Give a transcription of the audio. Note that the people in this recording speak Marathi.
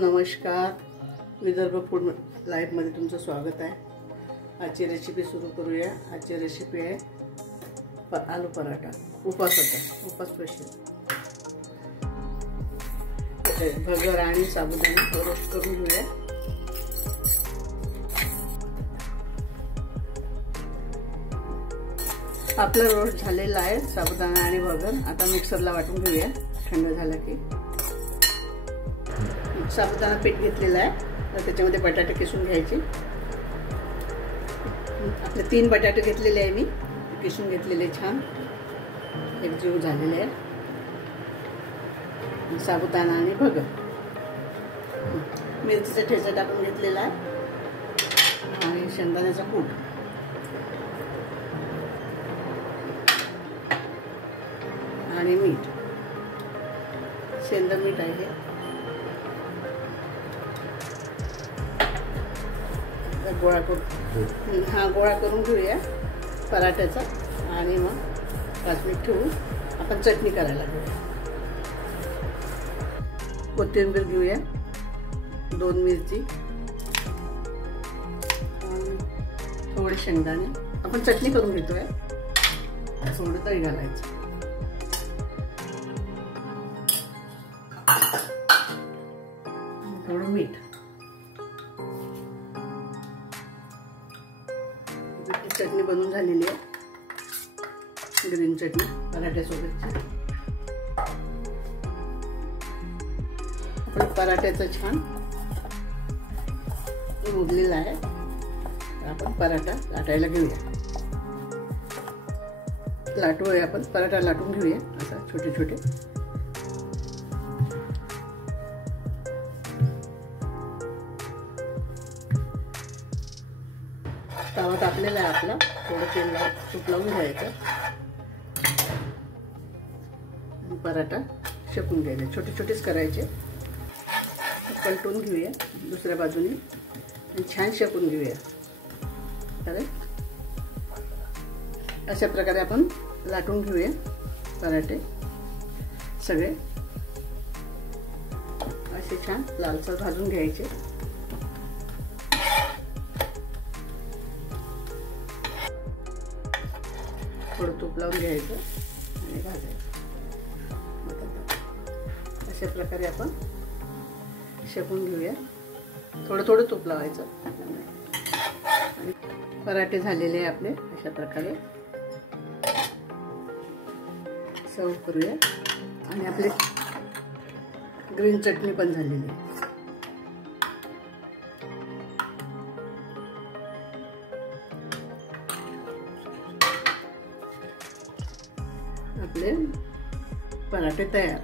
नमस्कार. विदर्भ फूड लाईफमध्ये तुमचं स्वागत आहे. आजची रेसिपी सुरू करूया. आजची रेसिपी आहे आलू पराठा. उपास स्पेशल. भगर आणि साबुदाणा रोस्ट करून घेऊया. आपला रोस्ट झालेला आहे साबुदाणा आणि भगर. आता मिक्सरला वाटून घेऊया. थंड झाला की साबुदाणा पीठ घेतलेला आहे, तर त्याच्यामध्ये बटाटे किसून घ्यायचे. आपले 3 बटाटे घेतलेले आहे मी, किसून घेतलेले, छान एकजीव झालेले आहे. साबुदाणा आणि भगर, मिरचीचा ठेचा टाकून घेतलेला आहे आणि शेंगदाण्याचा कूट आणि मीठ, शेंदा मीठ आहे. गोळा करून घेऊया पराठ्याचा आणि मग 5 मिनिट ठेवून आपण चटणी करायला घेऊया. कोथिंबीर घेऊया, 2 मिरची आणि थोडे शेंगदाणे. आपण चटणी करून घेतोय. थोडं दही घालायचं, थोडं मीठ. चटणी बनवून झालेली आहे, ग्रीन चटणी पराठ्यासोबतची. आपण पराठ्याचं छान उरलेला आहे. आपण पराठा लाटायला घेऊया. लाटूया, आपण पराठा लाटून घेऊया असा छोटे छोटे. तवा तापलेला आहे आपला. थोडं तेल तूप लावून घ्यायचं. पराठा शेकून घ्यायचे, छोटे छोटेच करायचे. पलटून घेऊया दुसऱ्या बाजूने आणि छान शेकून घेऊया. अरे अशा प्रकारे आपण लाटून घेऊया पराठे सगळे. असे छान लालसर भाजून घ्यायचे. थोडं तूप लावून घ्यायचं आणि भाजायचं. अशा प्रकारे आपण शेकून घेऊया. थोडं थोडं तूप लावायचं. आणि पराठे झालेले आपले अशा प्रकारे सर्व करूया. आणि आपले ग्रीन चटणी पण झालेली. आपले पराठे तयार.